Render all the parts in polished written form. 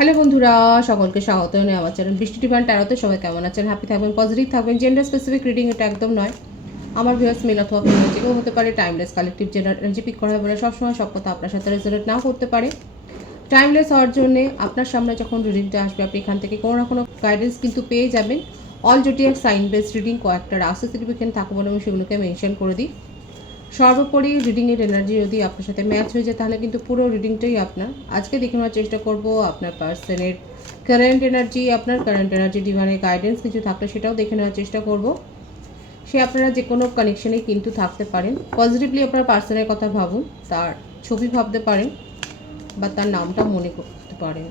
Hello বন্ধুরা, সকলকে স্বাগত জানাই আমার চ্যানেল বৃষ্টি ডিভাইন ট্যারোতে। সবাই কেমন আছেন? হ্যাপি থাকবেন, পজিটিভ থাকবেন। জেন্ডার স্পেসিফিক রিডিং এটা একদম নয়। আমার ভিউয়ার্স মেল অথবা ফিমেল যে কেউ হতে পারে। Timeless collective gender energy peak করা হয় বলে সবসময় সব কথা আপনার সাথে রেজোনেট নাও করতে পারে। টাইমলেস হওয়ার জন্যে আপনার সামনে যখন রিডিংটা আসবে আপনি এখান থেকে কোনো না কোনো গাইডেন্স কিন্তু পেয়ে যাবেন। All zodiac sign based reading, কয়েকটা রাশি সার্টিফিকেট থাকবে বলে আমি সেগুলোকে মেনশন করে দিই। সর্বোপরি রিডিংয়ের এনার্জি যদি আপনার সাথে ম্যাচ হয়ে যায় তাহলে কিন্তু পুরো রিডিংটাই আপনার। আজকে দেখে নেওয়ার চেষ্টা করব আপনার পার্সনের কারেন্ট এনার্জি, আপনার কারেন্ট এনার্জি ডিভাইনের গাইডেন্স কিছু থাকলে সেটাও দেখে নেওয়ার চেষ্টা করব। সে আপনারা যে কোনো কানেকশনেই কিন্তু থাকতে পারেন। পজিটিভলি আপনার পার্সনের কথা ভাবুন, তার ছবি ভাবতে পারেন বা তার নামটা মনে করতে পারেন।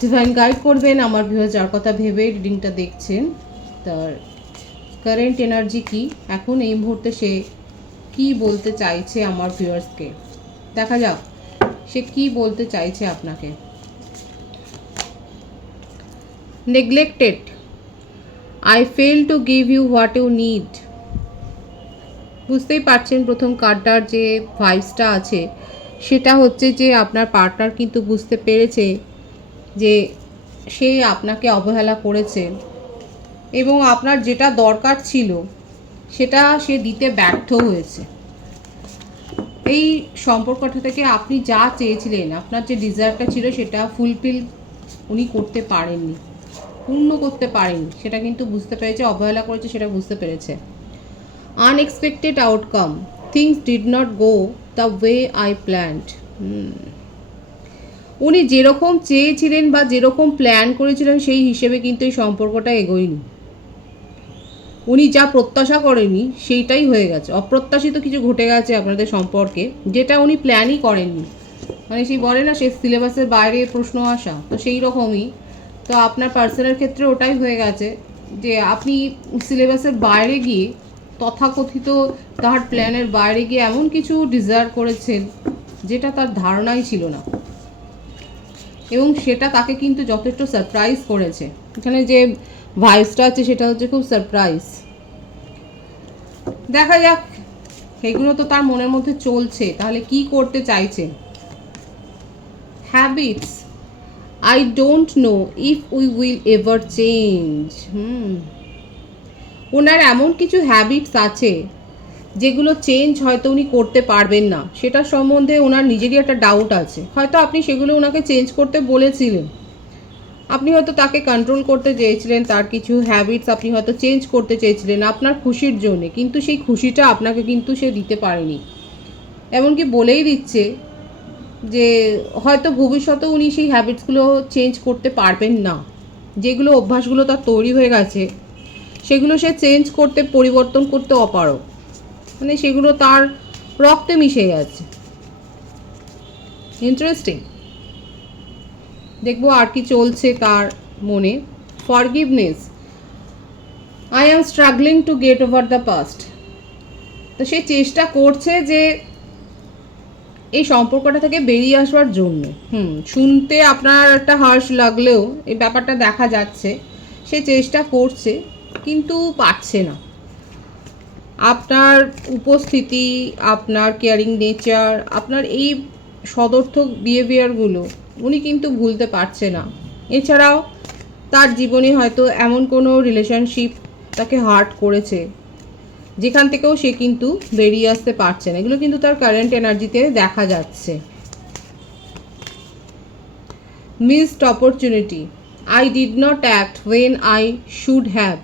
ডিভাইন গাইড করবেন আমার ভিউয়ার যার কথা ভেবে রিডিংটা দেখছেন। তার কারেন্ট এনার্জি কি, এখন এই মুহূর্তে সে কি বলতে চাইছে আমার ভিউয়ার্সকে। দেখা যাক সে কি বলতে চাইছে আপনাকে। Neglected, I fail to give you what you need. বুঝতেই পারছেন প্রথম কার্ডটার যে ভাইবসটা আছে সেটা হচ্ছে যে আপনার পার্টনার কিন্তু বুঝতে পেরেছে যে সে আপনাকে অবহেলা করেছে এবং আপনার যেটা দরকার ছিল সেটা সে দিতে ব্যর্থ হয়েছে। এই সম্পর্কটা থেকে আপনি যা চেয়েছিলেন, আপনার যে ডিজায়ারটা ছিল সেটা ফুলফিল উনি করতে পারেননি, পূর্ণ করতে পারেননি, সেটা কিন্তু বুঝতে পেরেছে। অবহেলা করেছে সেটা বুঝতে পেরেছে। Unexpected outcome, things did not go the way I planned. উনি যেরকম চেয়েছিলেন বা যেরকম প্ল্যান করেছিলেন সেই হিসেবে কিন্তু এই সম্পর্কটা এগোয়নি। উনি যা প্রত্যাশা করেনি সেইটাই হয়ে গেছে। অপ্রত্যাশিত কিছু ঘটে গেছে আপনাদের সম্পর্কে, যেটা উনি প্ল্যানই করেননি। মানে সেই বলে না, সে সিলেবাসের বাইরে প্রশ্ন আসা, তো সেই রকমই। তো আপনার পার্সনের ক্ষেত্রে ওটাই হয়ে গেছে যে আপনি সিলেবাসের বাইরে গিয়ে, তথাকথিত তার প্ল্যানের বাইরে গিয়ে এমন কিছু ডিজায়ার করেছেন যেটা তার ধারণাই ছিল না, এবং সেটা তাকে কিন্তু যথেষ্ট সারপ্রাইজ করেছে। এখানে যে ভাইবসটা আছে সেটা হচ্ছে খুব সারপ্রাইজ। দেখা যাক, এগুলো তো তার মনের মধ্যে চলছে, তাহলে কি করতে চাইছে। Habits, I don't know if we will ever change. ওনার এমন কিছু হ্যাবিটস আছে যেগুলো চেঞ্জ হয়তো উনি করতে পারবেন না, সেটার সম্বন্ধে ওনার নিজেরই একটা ডাউট আছে। হয়তো আপনি সেগুলো ওনাকে চেঞ্জ করতে বলেছিলেন, আপনি হয়তো তাকে কন্ট্রোল করতে চেয়েছিলেন, তার কিছু হ্যাবিটস আপনি হয়তো চেঞ্জ করতে চেয়েছিলেন আপনার খুশির জন্যে, কিন্তু সেই খুশিটা আপনাকে কিন্তু সে দিতে পারেনি। এমনকি বলেই দিচ্ছে যে হয়তো ভবিষ্যতে উনি সেই হ্যাবিটসগুলো চেঞ্জ করতে পারবেন না। যেগুলো অভ্যাসগুলো তার তৈরি হয়ে গেছে সেগুলো সে চেঞ্জ করতে, পরিবর্তন করতে অপারগ। মানে সেগুলো তার রক্তে মিশে গেছে। ইন্টারেস্টিং। দেখবো আর কি চলছে তার মনে। Forgiveness, I am struggling to get over the past. তো সে চেষ্টা করছে যে এই সম্পর্কটা থেকে বেরিয়ে আসবার জন্য। শুনতে আপনার একটা হার্শ লাগলেও এই ব্যাপারটা দেখা যাচ্ছে, সে চেষ্টা করছে কিন্তু পারছে না। আপনার উপস্থিতি, আপনার কেয়ারিং নেচার, আপনার এই সদর্থক বিহেভিয়ারগুলো উনি কিন্তু ভুলতে পারছে না। এছাড়াও তার জীবনে হয়তো এমন কোনো রিলেশনশিপ তাকে হার্ট করেছে যেখান থেকেও সে কিন্তু বেরিয়ে আসতে পারছে না। এগুলো কিন্তু তার কারেন্ট এনার্জিতে দেখা যাচ্ছে। Missed opportunity, I did not act when I should have.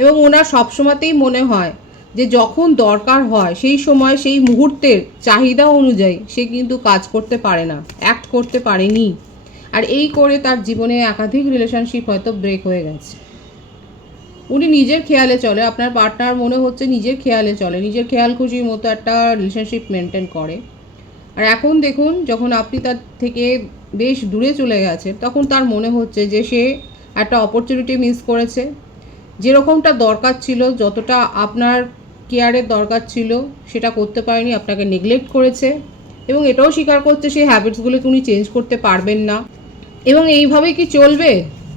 এবং ওনার সবসময়তেই মনে হয় যে যখন দরকার হয় সেই সময় সেই মুহূর্তের চাহিদা অনুযায়ী সে কিন্তু কাজ করতে পারে না, অ্যাক্ট করতে পারেনি। আর এই করে তার জীবনে একাধিক রিলেশনশিপ হয়তো ব্রেক হয়ে গেছে। উনি নিজের খেয়ালে চলে, আপনার পার্টনার মনে হচ্ছে নিজের খেয়ালে চলে, নিজের খেয়াল খুশির মতো একটা রিলেশনশিপ মেনটেন করে। আর এখন দেখুন, যখন আপনি তার থেকে বেশ দূরে চলে গেছে তখন তার মনে হচ্ছে যে সে একটা অপরচুনিটি মিস করেছে। যেরকমটা দরকার ছিল, যতটা আপনার কেয়ারের দরকার ছিল সেটা করতে পারেনি, আপনাকে নেগলেক্ট করেছে। এবং এটাও স্বীকার করছে সেই হ্যাবিটসগুলোকে উনি চেঞ্জ করতে পারবেন না। এবং এইভাবেই কি চলবে?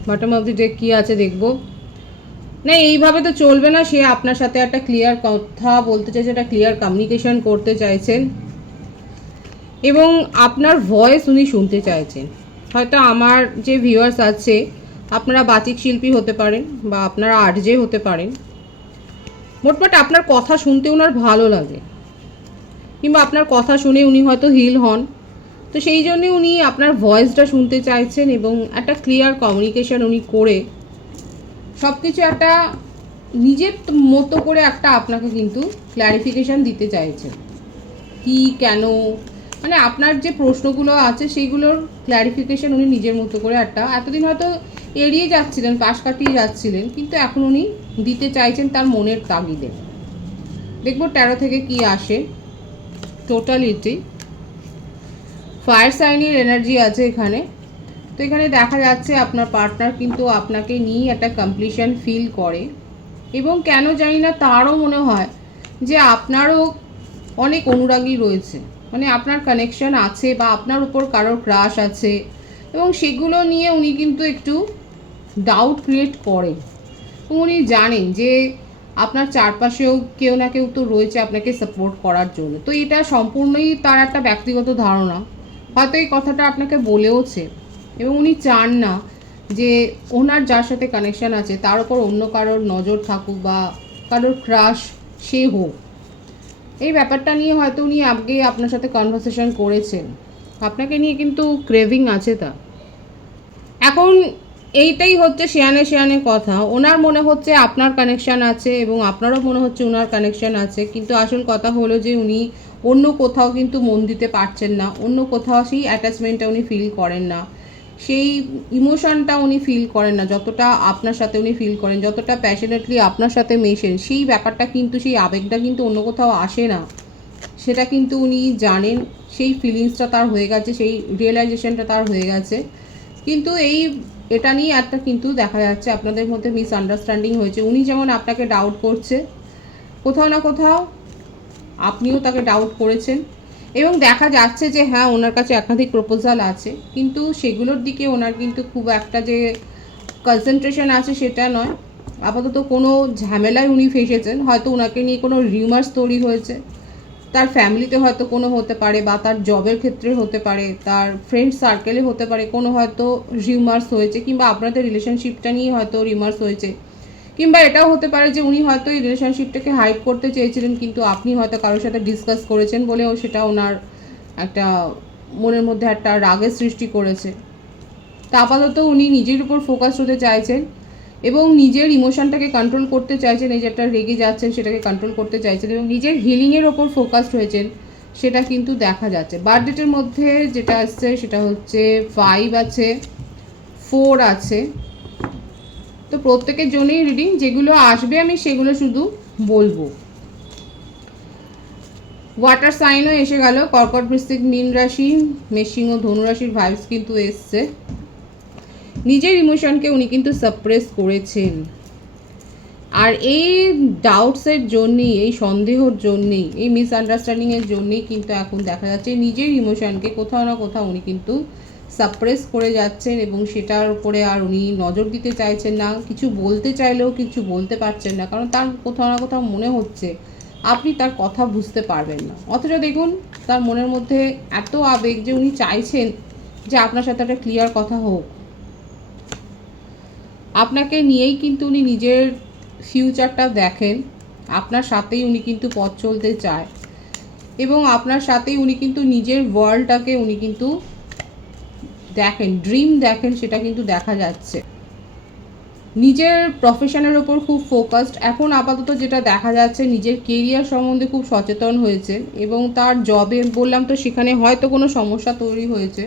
বটম অফ দি ডেক কী আছে দেখব। না, এইভাবে তো চলবে না। সে আপনার সাথে একটা ক্লিয়ার কথা বলতে চাইছে, একটা ক্লিয়ার কমিউনিকেশন করতে চাইছেন। এবং আপনার ভয়েস উনি শুনতে চাইছেন। হয়তো আমার যে ভিউয়ার্স আছে আপনারা বাচিক শিল্পী হতে পারেন বা আপনারা আরজে হতে পারেন, মোটমাট আপনার কথা শুনতে ওনার ভালো লাগে, কিংবা আপনার কথা শুনে উনি হয়তো হিল হন। তো সেই জন্যে উনি আপনার ভয়েসটা শুনতে চাইছেন এবং একটা ক্লিয়ার কমিউনিকেশন উনি করে সব কিছু একটা নিজের মতো করে একটা আপনাকে কিন্তু ক্ল্যারিফিকেশান দিতে চাইছেন। কি কেন, মানে আপনার যে প্রশ্নগুলো আছে সেইগুলোর ক্ল্যারিফিকেশান উনি নিজের মতো করে একটা, এতদিন হয়তো এড়িয়ে যাচ্ছিলেন, পাশ কাটিয়ে যাচ্ছিলেন, কিন্তু এখন উনি দিতে চাইছেন তার মনের তাগিদে। দেখবো 13 থেকে কি আসে। টোটালিটি ফায়ার সাইনের এনার্জি আছে এখানে। তো এখানে দেখা যাচ্ছে আপনার পার্টনার কিন্তু আপনাকে নিয়ে একটা কমপ্লিশন ফিল করে, এবং কেন জানি না তারও মনে হয় যে আপনারও অনেক অনুরাগী রয়েছে, মানে আপনার কানেকশন আছে বা আপনার উপর কারোর ক্রাশ আছে, এবং সেগুলো নিয়ে উনি কিন্তু একটু ডাউট ক্রিয়েট করেন। উনি জানেন যে আপনার চারপাশেও কেউ না কেউ তো রয়েছে আপনাকে সাপোর্ট করার জন্য। তো এটা সম্পূর্ণই তার একটা ব্যক্তিগত ধারণা, হয়তো এই কথাটা আপনাকে বলেওছে, এবং উনি চান না যে ওনার যার সাথে কানেকশান আছে তার উপর অন্য কারোর নজর থাকুক বা কারোর ক্রাশ সে হোক। এই ব্যাপারটা নিয়ে হয়তো উনি আগে আপনার সাথে কনভারসেশন করেছেন, আপনাকে নিয়ে কিন্তু ক্রেভিং আছে তা। এখন এইটাই হচ্ছে শেয়ানে শেয়ানে কথা। ওনার মনে হচ্ছে আপনার কানেকশান আছে এবং আপনারও মনে হচ্ছে ওনার কানেকশান আছে, কিন্তু আসল কথা হলো যে উনি অন্য কোথাও কিন্তু মন দিতে পারছেন না, অন্য কোথাও সেই অ্যাটাচমেন্টটা উনি ফিল করেন না, সেই ইমোশনটা উনি ফিল করেন না যতটা আপনার সাথে উনি ফিল করেন, যতটা প্যাশনেটলি আপনার সাথে মেশেন, সেই ব্যাপারটা কিন্তু, সেই আবেগটা কিন্তু অন্য কোথাও আসে না। সেটা কিন্তু উনি জানেন, সেই ফিলিংসটা তার হয়ে গেছে, সেই রিয়েলাইজেশনটা তার হয়ে গেছে। কিন্তু এটা নিয়ে একটা কিন্তু দেখা যাচ্ছে আপনাদের মধ্যে মিসআন্ডারস্ট্যান্ডিং হয়েছে। উনি যেমন আপনাকে ডাউট করছে, কোথাও না কোথাও আপনিও তাকে ডাউট করেছেন, এবং দেখা যাচ্ছে যে হ্যাঁ ওনার কাছে একাধিক প্রপোজাল আছে, কিন্তু সেগুলোর দিকে ওনার কিন্তু খুব একটা যে কনসেন্ট্রেশন আছে সেটা নয়। আপাতত কোনো ঝামেলায় উনি ফেসেছেন, হয়তো ওনাকে নিয়ে কোনো রিউমার্স তৈরি হয়েছে, তার ফ্যামিলিতে হয়তো কোনো হতে পারে, বা তার জবের ক্ষেত্রে হতে পারে, তার ফ্রেন্ড সার্কেলে হতে পারে কোনো হয়তো রিউমার্স হয়েছে, কিংবা আপনাদের রিলেশনশিপটা নিয়ে হয়তো রিউমার্স হয়েছে, কিংবা এটাও হতে পারে যে উনি হয়তো এই রিলেশনশিপটাকে হাইড করতে চেয়েছিলেন, কিন্তু আপনি হয়তো কারোর সাথে ডিসকাস করেছেন বলেও সেটা ওনার একটা মনের মধ্যে একটা রাগের সৃষ্টি করেছে। তা আপাতত উনি নিজের উপর ফোকাস হতে চাইছেন এবং নিজের ইমোশনটাকে কন্ট্রোল করতে চাইছেন, এই যে একটা রেগে যাচ্ছেন সেটাকে কন্ট্রোল করতে চাইছেন, এবং নিজের হিলিংয়ের ওপর ফোকাসড হয়েছেন, সেটা কিন্তু দেখা যাচ্ছে। বার্থ ডেটের মধ্যে যেটা আসছে সেটা হচ্ছে 5 আছে, 4 আছে। তো প্রত্যেকের জন্যই রিডিং, যেগুলো আসবে আমি সেগুলো শুধু বলবো। ওয়াটার সাইনও এসে গেল, কর্কট, বৃশ্চিক, মীন রাশি, মেষ, ও ধনু রাশির ভাইবস কিন্তু এসছে। নিজের ইমোশনকে উনি কিন্তু সাপ্রেস করেছেন, আর এই ডাউটসের জন্যেই, এই সন্দেহর জন্যেই, এই মিসআন্ডারস্ট্যান্ডিংয়ের জন্যেই কিন্তু এখন দেখা যাচ্ছে নিজের ইমোশনকে কোথাও না কোথাও উনি কিন্তু সাপ্রেস করে যাচ্ছেন, এবং সেটার উপরে আর উনি নজর দিতে চাইছেন না। কিছু বলতে চাইলেও কিছু বলতে পারছেন না, কারণ তার কোথাও না কোথাও মনে হচ্ছে আপনি তার কথা বুঝতে পারবেন না। অথচ দেখুন তার মনের মধ্যে এত আবেগ যে উনি চাইছেন যে আপনার সাথে একটা ক্লিয়ার কথা হোক। আপনাকে নিয়েই কিন্তু উনি নিজের ফিউচারটা দেখেন, আপনার সাথেই উনি কিন্তু পথ চলতে চায়, এবং আপনার সাথেই উনি কিন্তু নিজের ওয়ার্ল্ডটাকে উনি কিন্তু দেখেন, ড্রিম দেখেন, সেটা কিন্তু দেখা যাচ্ছে। নিজের প্রফেশনের ওপর খুব ফোকাসড এখন আপাতত, যেটা দেখা যাচ্ছে নিজের কেরিয়ার সম্বন্ধে খুব সচেতন হয়েছে, এবং তার জবে বললাম তো সেখানে হয়তো কোনো সমস্যা তৈরি হয়েছে,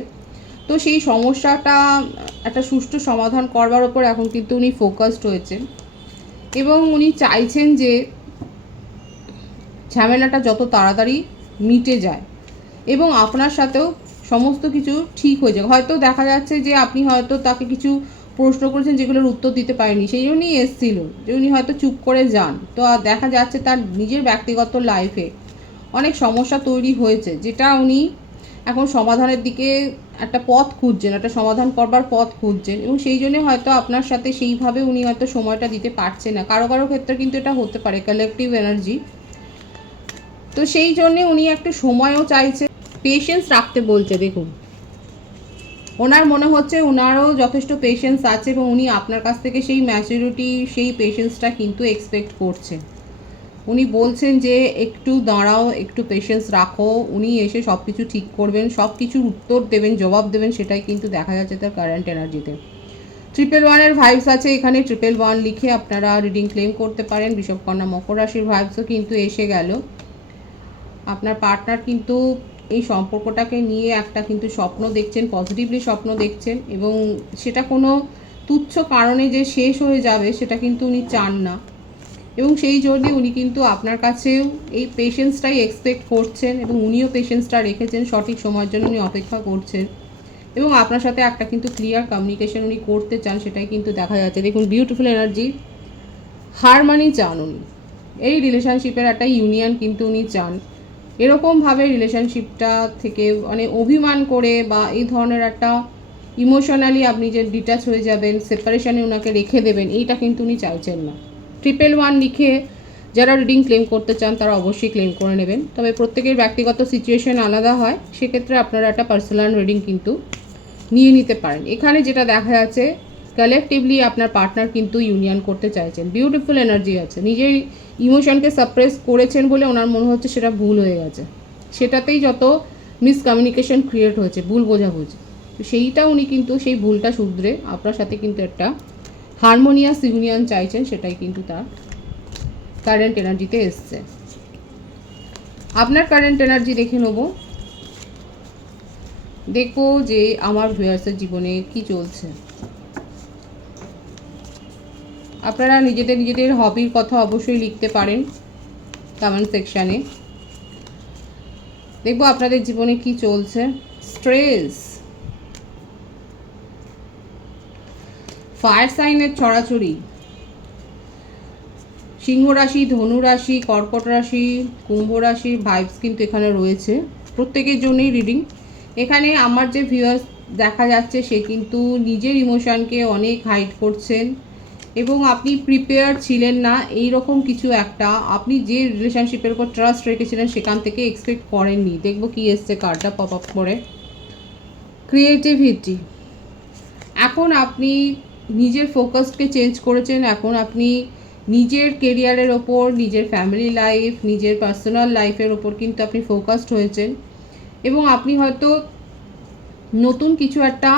তো সেই সমস্যাটা একটা সুষ্ঠু সমাধান করবার ওপর এখন কিন্তু উনি ফোকাসড হয়েছেন, এবং উনি চাইছেন যে ঝামেলাটা যত তাড়াতাড়ি মিটে যায় এবং আপনার সাথেও সমস্ত কিছু ঠিক হয়ে যায়। হয়তো দেখা যাচ্ছে যে আপনি হয়তো তাকে কিছু প্রশ্ন করেছেন যেগুলোর উত্তর দিতে পারেনি, সেই জন্যই এসেছিল যে উনি হয়তো চুপ করে যান। তো দেখা যাচ্ছে তার নিজের ব্যক্তিগত লাইফে অনেক সমস্যা তৈরি হয়েছে, যেটা উনি এখন সমাধানের দিকে একটা পথ খুঁজছেন, একটা সমাধান করবার পথ খুঁজছেন, এবং সেই জন্য হয়তো আপনার সাথে সেইভাবে উনি হয়তো সময়টা দিতে পারছেন না। কারো কারো ক্ষেত্রে কিন্তু এটা হতে পারে কালেকটিভ এনার্জি। তো সেই জন্যে উনি একটু সময়ও চাইছে, পেশেন্স রাখতে বলছে। দেখুন ওনার মনে হচ্ছে ওনারও যথেষ্ট পেশেন্স আছে এবং উনি আপনার কাছ থেকে সেই ম্যাচুরিটি সেই পেশেন্সটা কিন্তু এক্সপেক্ট করছেন। উনি বলছেন যে একটু দাঁড়াও, একটু পেশেন্স রাখো, উনি এসে সব কিছু ঠিক করবেন, সব কিছুর উত্তর দেবেন, জবাব দেবেন, সেটাই কিন্তু দেখা যাচ্ছে তার কারেন্ট এনার্জিতে। 111-এর ভাইবস আছে এখানে, 111 লিখে আপনারা রিডিং ক্লেম করতে পারেন। বৃষভকন্যা মকর রাশির ভাইবসও কিন্তু এসে গেল। আপনার পার্টনার কিন্তু এই সম্পর্কটাকে নিয়ে একটা কিন্তু স্বপ্ন দেখছেন, পজিটিভলি স্বপ্ন দেখছেন, এবং সেটা কোনো তুচ্ছ কারণে যে শেষ হয়ে যাবে সেটা কিন্তু উনি চান না, এবং সেই জন্যে উনি কিন্তু আপনার কাছেও এই পেশেন্সটাই এক্সপেক্ট করছেন এবং উনিও পেশেন্সটা রেখেছেন, সঠিক সময়ের জন্য উনি অপেক্ষা করছেন এবং আপনার সাথে একটা কিন্তু ক্লিয়ার কমিউনিকেশন উনি করতে চান, সেটাই কিন্তু দেখা যাচ্ছে। দেখুন বিউটিফুল এনার্জি, হারমানি চান উনি, এই রিলেশনশিপের একটা ইউনিয়ন কিন্তু উনি চান। এরকমভাবে রিলেশনশিপটা থেকে মানে অভিমান করে বা এই ধরনের একটা ইমোশনালি আপনি যে ডিটাচ হয়ে যাবেন, সেপারেশনে ওনাকে রেখে দেবেন, এইটা কিন্তু উনি চাইছেন না। 111 লিখে যারা রিডিং ক্লেম করতে চান তারা অবশ্যই ক্লেম করে নেবেন, তবে প্রত্যেকের ব্যক্তিগত সিচুয়েশন আলাদা হয়, সেক্ষেত্রে আপনারা একটা পার্সোনাল রিডিং কিন্তু নিয়ে নিতে পারেন। এখানে যেটা দেখা যাচ্ছে কালেকটিভলি আপনার পার্টনার কিন্তু ইউনিয়ন করতে চাইছেন, বিউটিফুল এনার্জি আছে। নিজের ইমোশনকে সাপ্রেস করেছেন বলে ওনার মনে হচ্ছে সেটা ভুল হয়ে গেছে, সেটাতেই যত মিসকমিউনিকেশন ক্রিয়েট হয়েছে, ভুল বোঝাবুঝি, তো সেইটা উনি কিন্তু সেই ভুলটা শুধরে আপনার সাথে কিন্তু একটা হারমোনিয়াস ইউনিয়ন চাইছেন, সেটাই কিন্তু তার কারেন্ট এনার্জিতে এসছে। আপনার কারেন্ট এনার্জি দেখে নেব, দেখো যে আমার ভিউয়ার্সের জীবনে কি চলছে। আপনারা নিজেদের হবির কথা অবশ্যই লিখতে পারেন কমেন্ট সেকশানে। দেখবো আপনাদের জীবনে কি চলছে। স্ট্রেস, ফায়ার সাইনের ছড়াছড়ি, সিংহ রাশি, ধনু রাশি, কর্কট রাশি, কুম্ভ রাশির ভাইবস কিন্তু এখানে রয়েছে, প্রত্যেকের জন্যই রিডিং। এখানে আমার যে ভিউয়ার্স দেখা যাচ্ছে সে কিন্তু নিজের ইমোশনকে অনেক হাইড করছেন এবং আপনি প্রিপেয়ার ছিলেন না এই রকম কিছু একটা, আপনি যে রিলেশনশিপের উপর ট্রাস্ট রেখেছিলেন সেখান থেকে এক্সপেক্ট করেননি। দেখবো কি এসছে কার্ডটা পপ আপ করে। ক্রিয়েটিভিটি, এখন আপনি নিজের ফোকাসকে চেঞ্জ করেছেন, এখন আপনি নিজের কেরিয়ারের ওপর, নিজের ফ্যামিলি লাইফ, নিজের পার্সোনাল লাইফের ওপর কিন্তু আপনি ফোকাসড হয়েছেন এবং আপনি হয়তো নতুন কিছু একটা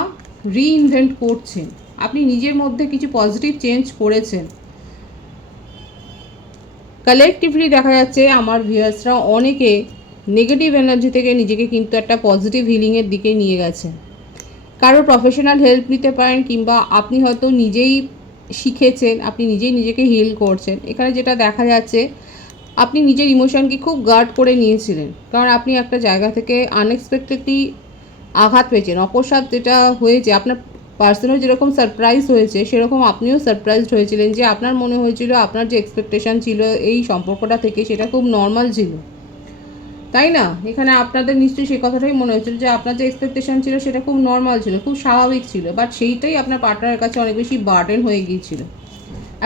রিইনভেন্ট করছেন, আপনি নিজের মধ্যে কিছু পজিটিভ চেঞ্জ করেছেন। কালেকটিভলি দেখা যাচ্ছে আমার ভিউয়ার্সরা অনেকে নেগেটিভ এনার্জি থেকে নিজেকে কিন্তু একটা পজিটিভ হিলিংয়ের দিকে নিয়ে গেছে। কারো প্রফেশনাল হেল্প নিতে পারেন কিংবা আপনি হয়তো নিজেই শিখেছেন, আপনি নিজেই নিজেকে হিল করছেন। এখানে যেটা দেখা যাচ্ছে আপনি নিজের ইমোশনকে খুব গার্ড করে নিয়েছিলেন, কারণ আপনি একটা জায়গা থেকে আনএক্সপেক্টেডলি আঘাত পেয়েছেন, অকস্মাৎ যেটা হয়েছে, আপনার পার্সোনাল যেরকম সারপ্রাইজ হয়েছে সেরকম আপনিও সারপ্রাইজড হয়েছিলেন, যে আপনার মনে হয়েছিল আপনার যে এক্সপেকটেশন ছিল এই সম্পর্কটা থেকে সেটা খুব নর্মাল ছিল, তাই না? এখানে আপনাদের নিশ্চয়ই সেই কথাটাই মনে হয়েছিল যে আপনার যে এক্সপেকটেশন ছিল সেটা খুব নর্মাল ছিল, খুব স্বাভাবিক ছিল, বাট সেইটাই আপনার পার্টনারের কাছে অনেক বেশি বার্ডেন হয়ে গিয়েছিল।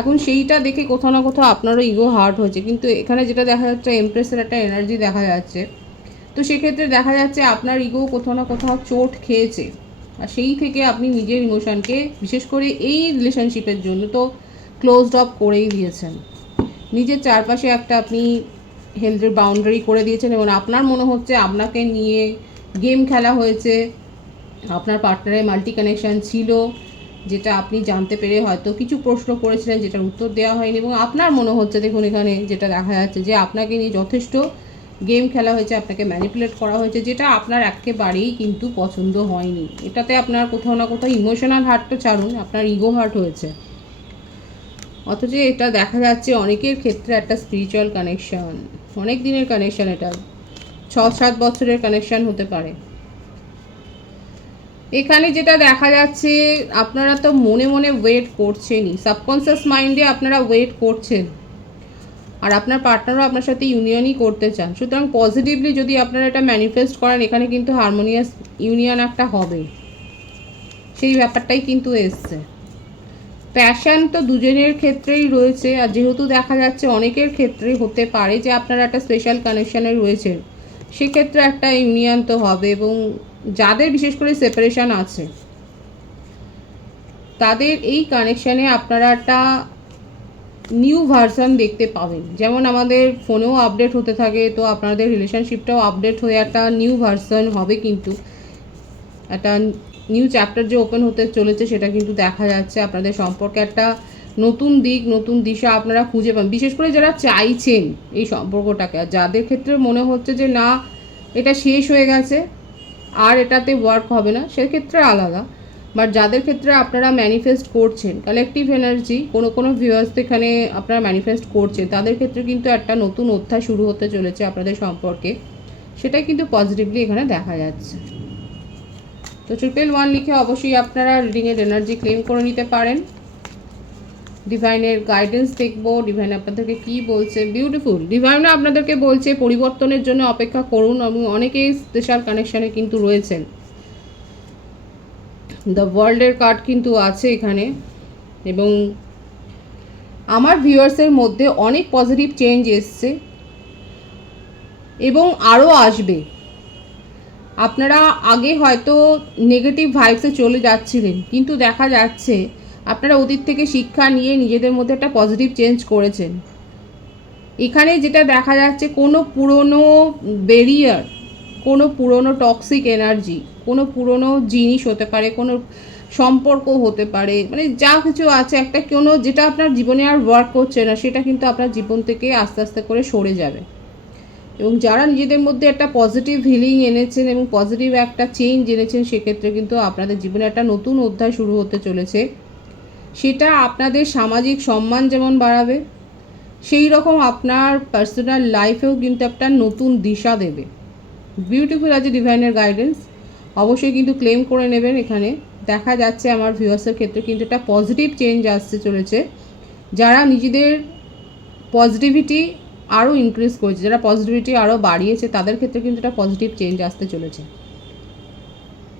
এখন সেইটা দেখে কোথাও না কোথাও আপনারও ইগো হার্ট হয়েছে, কিন্তু এখানে যেটা দেখা যাচ্ছে এমপ্রেসের একটা এনার্জি দেখা যাচ্ছে, তো সেক্ষেত্রে দেখা যাচ্ছে আপনার ইগো কোথাও না কোথাও চোট খেয়েছে, আর সেই থেকে আপনি নিজের ইমোশনকে বিশেষ করে এই রিলেশনশিপের জন্য তো ক্লোজড অফ করেই দিয়েছেন, নিজের চারপাশে একটা আপনি হেলথের বাউন্ডারি করে দিয়েছেন এবং আপনার মনে হচ্ছে আপনাকে নিয়ে গেম খেলা হয়েছে, আপনার পার্টনারের মাল্টি কানেকশান ছিল, যেটা আপনি জানতে পেরে হয়তো কিছু প্রশ্ন করেছিলেন যেটার উত্তর দেওয়া হয়নি, এবং আপনার মনে হচ্ছে দেখুন এখানে যেটা দেখা যাচ্ছে যে আপনাকে নিয়ে যথেষ্ট গেম খেলা হয়েছে, আপনাকে ম্যানিপুলেট করা হয়েছে, যেটা আপনার একেবারেই কিন্তু পছন্দ হয়নি। এটাতে আপনার কোথাও না কোথাও ইমোশনাল হার্ট তো ছাড়ুন, আপনার ইগো হার্ট হয়েছে। অথচ এটা দেখা যাচ্ছে অনেকের ক্ষেত্রে একটা স্পিরিচুয়াল কানেকশান, অনেক দিনের কানেকশান, এটা 6-7 বছরের কানেকশান হতে পারে। এখানে যেটা দেখা যাচ্ছে আপনারা তো মনে মনে ওয়েট করছেনই, সাবকনসিয়াস মাইন্ডে আপনারা ওয়েট করছেন, আর আপনার পার্টনারও আপনার সাথে ইউনিয়নই করতে চান। সুতরাং পজিটিভলি যদি আপনারা এটা ম্যানিফেস্ট করেন, এখানে কিন্তু হারমোনিয়াস ইউনিয়ন একটা হবে, সেই ব্যাপারটাই কিন্তু এসছে। প্যাশন তো দুজনের ক্ষেত্রেই রয়েছে, আর যেহেতু দেখা যাচ্ছে অনেকের ক্ষেত্রেই হতে পারে যে আপনারা একটা স্পেশাল কানেকশানে রয়েছে, সেক্ষেত্রে একটা ইউনিয়ন তো হবে। এবং যাদের বিশেষ করে সেপারেশন আছে তাদের এই কানেকশানে আপনারা একটা নিউ ভার্সন দেখতে পাবেন। যেমন আমাদের ফোনেও আপডেট হতে থাকে, তো আপনাদের রিলেশনশিপটাও আপডেট হয়ে একটা নিউ ভার্সন হবে। কিন্তু একটা নিউ চ্যাপ্টার যে ওপেন হতে চলেছে সেটা কিন্তু দেখা যাচ্ছে। আপনাদের সম্পর্কে একটা নতুন দিক, নতুন দিশা আপনারা খুঁজে পান, বিশেষ করে যারা চাইছেন এই সম্পর্কটাকে। আর যাদের ক্ষেত্রে মনে হচ্ছে যে না, এটা শেষ হয়ে গেছে আর এটাতে ওয়ার্ক হবে না, সেক্ষেত্রে আলাদা। বাট যাদের ক্ষেত্রে আপনারা ম্যানিফেস্ট করছেন কালেকটিভ এনার্জি, কোনো ভিউয়ার্স এখানে আপনারা ম্যানিফেস্ট করছেন, তাদের ক্ষেত্রে কিন্তু একটা নতুন অধ্যায় শুরু হতে চলেছে আপনাদের সম্পর্কে, সেটাই কিন্তু পজিটিভলি এখানে দেখা যাচ্ছে। তো 111 লিখে অবশ্যই আপনারা রিডিংয়ের এনার্জি ক্লেম করে নিতে পারেন। ডিভাইনের গাইডেন্স দেখবো, ডিভাইন আপনাদেরকে কি বলছে। বিউটিফুল, ডিভাইন আপনাদেরকে বলছে পরিবর্তনের জন্য অপেক্ষা করুন, এবং অনেকেই স্পেশাল কানেকশানে কিন্তু রয়েছেন। দ্য ওয়ার্ল্ডের কার্ড কিন্তু আছে এখানে, এবং আমার ভিউয়ার্সের মধ্যে অনেক পজিটিভ চেঞ্জ এসছে এবং আরও আসবে। আপনারা আগে হয়তো নেগেটিভ ভাইবসে চলে যাচ্ছিলেন, কিন্তু দেখা যাচ্ছে আপনারা অতীত থেকে শিক্ষা নিয়ে নিজেদের মধ্যে একটা পজিটিভ চেঞ্জ করেছেন। এখানে যেটা দেখা যাচ্ছে, কোনো পুরনো ব্যারিয়ার, কোনো পুরনো টক্সিক এনার্জি, কোনো পুরনো জিনিস হতে পারে, কোনো সম্পর্ক হতে পারে, মানে যা কিছু আছে একটা কোনো যেটা আপনার জীবনে আর ওয়ার্ক করছে না, সেটা কিন্তু আপনার জীবন থেকে আস্তে আস্তে করে সরে যাবে। এবং যারা নিজেদের মধ্যে একটা পজিটিভ হিলিং এনেছেন এবং পজিটিভ একটা চেঞ্জ এনেছেন, সেক্ষেত্রে কিন্তু আপনাদের জীবনে একটা নতুন অধ্যায় শুরু হতে চলেছে। সেটা আপনাদের সামাজিক সম্মান যেমন বাড়াবে, সেই রকম আপনার পার্সোনাল লাইফেও কিন্তু একটা নতুন দিশা দেবে। বিউটিফুল আছে ডিভাইনের গাইডেন্স, অবশ্যই কিন্তু ক্লেম করে নেবেন। এখানে দেখা যাচ্ছে আমার ভিউয়ার্সের ক্ষেত্রে কিন্তু একটা পজিটিভ চেঞ্জ আসতে চলেছে। যারা নিজেদের পজিটিভিটি আরও ইনক্রিজ করেছে, যারা পজিটিভিটি আরও বাড়িয়েছে, তাদের ক্ষেত্রে কিন্তু একটা পজিটিভ চেঞ্জ আসতে চলেছে।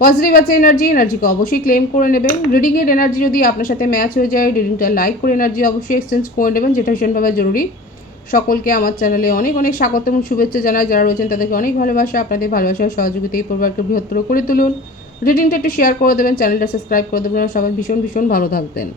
পজিটিভ আছে এনার্জিকে অবশ্যই ক্লেম করে নেবেন। রিডিংয়ের এনার্জি যদি আপনার সাথে ম্যাচ হয়ে যায়, রিডিংটা লাইক করে এনার্জি অবশ্যই এক্সচেঞ্জ করে নেবেন, যেটা ভীষণভাবে জরুরি। সকলকে আমার চ্যানেলে অনেক অনেক স্বাগত এবং শুভেচ্ছা জানাই। যারা রয়েছেন তাদেরকে অনেক ভালোবাসা। আপনাদের ভালোবাসার সহযোগিতা এই পরিবারকে বৃহত্তর করে তুলুন। রিডিংটা একটু শেয়ার করে দেবেন, চ্যানেলটা সাবস্ক্রাইব করে দেবেন। সবাই ভীষণ ভীষণ ভালো থাকবেন।